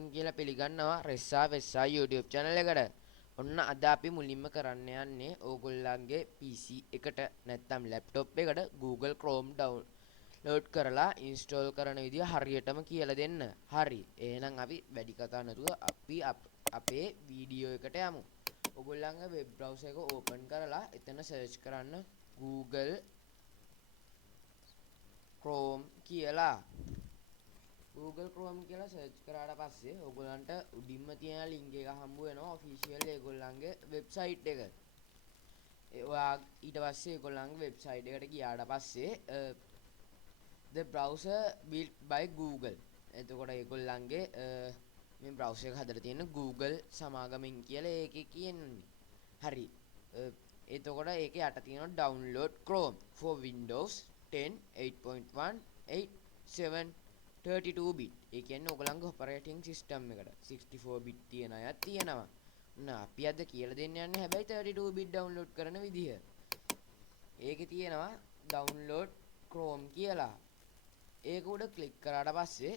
ආයුබෝවන් කියලා පිළිගන්නවා රෙස්සා වෙස්සා YouTube channel එකට. ඔන්න අද අපි මුලින්ම කරන්න යන්නේ ඕගොල්ලන්ගේ PC එකට නැත්නම් laptop එකට Google Chrome download කරලා install කරන විදිය හරියටම කියලා දෙන්න. හරි. එහෙනම් අපි වැඩි කතා නැතුව අපි අපේ වීඩියෝ එකට යමු. ඕගොල්ලන්ගේ web browser එක open කරලා එතන search කරන්න Google Chrome කියලා. Google Chrome කියලා search කරාට පස්සේ ඔයගොල්ලන්ට උඩින්ම තියෙන link එක හම්බ වෙනවා official ඒගොල්ලන්ගේ website එක. ඔයා ඊට පස්සේ ඒගොල්ලන්ගේ website එකට ගියාට පස්සේ the browser built by Google. එතකොට ඒගොල්ලන්ගේ මේ browser එක හදලා තියෙන Google සමාගමෙන් කියලා ඒකේ කියන්නේ. හරි. එතකොට ඒකේ යට තියෙනවා download Chrome for Windows 10 8.1 8 7 32 bit. ඒ කියන්නේ ඔයගලංග operating system එකට 64 bit තියෙන අයත් තියෙනවා. අපි අද කියලා දෙන්න යන්නේ හැබැයි 32 bit download කරන විදිහ. ඒකේ තියෙනවා download Chrome කියලා. ඒක උඩ ක්ලික් කරාට පස්සේ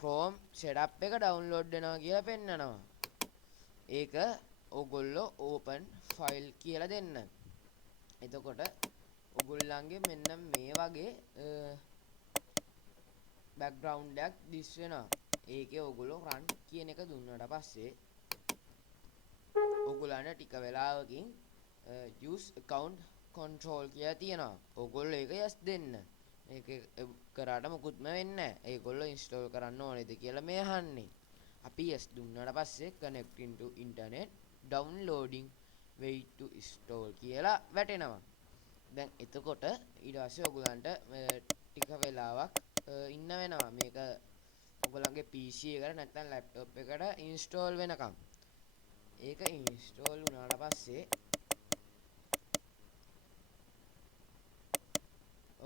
Chrome setup එක download වෙනවා කියලා පෙන්නනවා. ඒක ඔයගොල්ලෝ open file කියලා දෙන්න. එතකොට ඔයගොල්ලන්ගේ මෙන්න මේ වගේ background එකක් දිස් වෙනවා. ඒකේ ඔයගොල්ලෝ run කියන එක දුන්නාට පස්සේ ඔයගොල්ලන්ට ටික වෙලාවකින් use account control කියලා තියෙනවා. ඔයගොල්ලෝ ඒක yes දෙන්න. ඒක කරාට මොකුත්ම වෙන්නේ නැහැ. ඒගොල්ලෝ install කරන්න ඕනේද කියලා මේ අහන්නේ. අපි yes දුන්නාට පස්සේ connecting to internet downloading wait to install කියලා වැටෙනවා. දැන් එතකොට ඊට පස්සේ ඔයගොල්ලන්ට ටික වෙලාවක් ඉන්න වෙනවා මේක ඔයගොල්ලන්ගේ PC එකට නැත්නම් laptop එකට install වෙනකම්. ඒක install වුණාට පස්සේ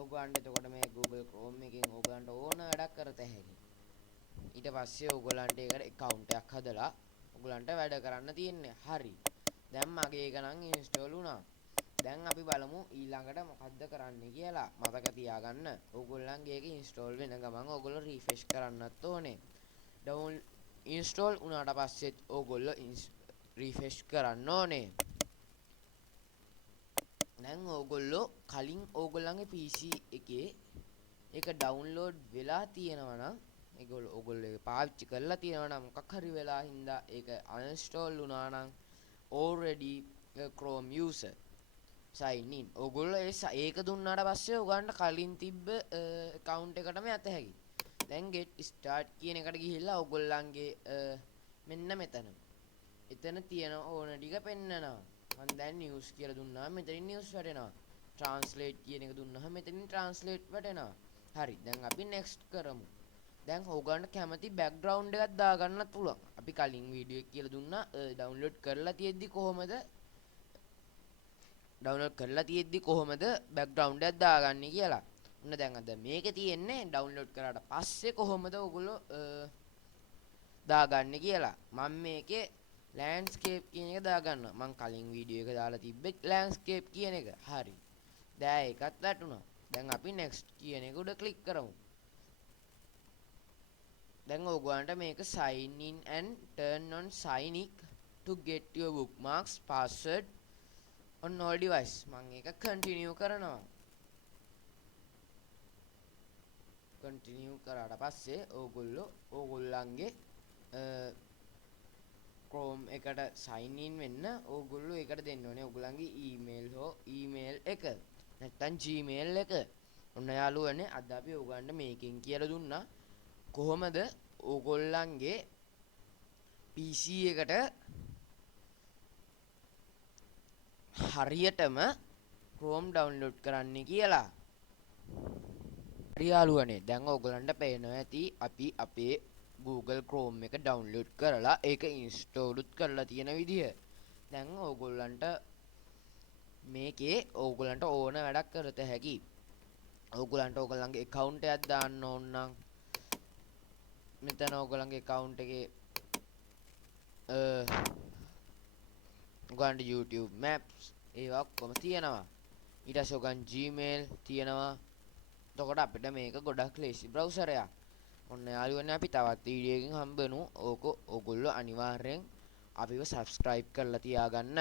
ඔයගොල්ලන්ට එතකොට මේ Google Chrome එකෙන් ඔයගොල්ලන්ට ඕන වැඩක් කරත හැකියි. ඊට පස්සේ ඔයගොල්ලන්ට ඒකට account එකක් හදලා ඔයගොල්ලන්ට වැඩ කරන්න තියෙන්නේ. හරි. දැන් මගේ එක නම් install වුණා. දැන් අපි බලමු ඊළඟට මොකද්ද කරන්න කියලා. මතක තියාගන්න ඕගොල්ලන්ගේ එක install වෙන ගමන් ඕගොල්ලෝ refresh කරන්නත් ඕනේ. install වුණාට පස්සෙත් ඕගොල්ලෝ refresh කරන්න ඕනේ. දැන් ඕගොල්ලෝ කලින් ඕගොල්ලන්ගේ PC එකේ ඒක download වෙලා තියෙනවා නම් ඕගොල්ලෝ ඒක පාවිච්චි කරලා තියෙනවා නම් මොකක් හරි වෙලා හින්දා ඒක uninstall වුණා නම් already Chrome user sign in. ඔයගොල්ලෝ ඒක දුන්නාට පස්සේ ඔයගන්ට කලින් තිබ්බ account එකටම යත හැකියි. දැන් get start කියන එකට ගිහිල්ලා ඔයගොල්ලන්ගේ මෙන්න මෙතන. එතන තියෙන ඕන ටික පෙන්නනවා. මම දැන් news කියලා දුන්නාම මෙතනින් news වැටෙනවා. translate කියන එක දුන්නාම මෙතනින් translate වැටෙනවා. හරි. දැන් අපි next කරමු. දැන් ඔයගන්ට කැමති background එකක් දාගන්නත් පුළුවන්. අපි කලින් වීඩියෝ එක කියලා දුන්නා download කරලා තියෙද්දි කොහොමද background එකක් දාගන්නේ කියලා. ඔන්න දැන් අද මේකේ තියෙන්නේ download කරාට පස්සේ කොහොමද ඔයගොල්ලෝ දාගන්නේ කියලා. මම මේකේ landscape කියන එක දාගන්නවා. මම කලින් වීඩියෝ එක දාලා තිබ්බේ landscape කියන එක. හරි. දැන් ඒකත් වැටුණා. දැන් අපි next කියන එක උඩ click කරමු. දැන් ඔයගොල්ලන්ට මේක sign in and turn on sign in to get your bookmarks password on all device. මම ඒක continue කරනවා. continue කරාට පස්සේ ඕගොල්ලන්ගේ Chrome එකට sign in වෙන්න ඕගොල්ලෝ ඒකට දෙන්න ඕනේ ඕගොල්ලන්ගේ email එක නැත්නම් Gmail එක. ඔන්න යාළුවනේ අද අපි ඕගොල්ලන්ට මේකෙන් කියලා දුන්නා කොහොමද ඕගොල්ලන්ගේ PC එකට හරියටම Chrome download කරන්න කියලා. හරි යාළුවනේ දැන් ඕගොල්ලන්ට පේනවා ඇති අපි අපේ Google Chrome එක download කරලා ඒක install උත් කරලා තියෙන විදිය. දැන් ඕගොල්ලන්ට මේකේ ඕගොල්ලන්ට ඕන වැඩක් කරත හැකි. ඕගොල්ලන්ට ඕගොල්ලන්ගේ account එකක් දාන්න ඕන නම් මෙතන ඕගොල්ලන්ගේ account එකේ ඔයගොල්ලන්ට YouTube Maps ඒවා ඔක්කොම තියෙනවා. ඊට පස්සේ ඔයගොල්ලන් Gmail තියෙනවා. එතකොට අපිට මේක ගොඩක් ලේසි browser එකක්. ඔන්න යාළුවනේ අපි තවත් වීඩියෝ එකකින් හම්බ වෙමු. ඕක ඔයගොල්ලෝ අනිවාර්යෙන් අපිව subscribe කරලා තියාගන්න.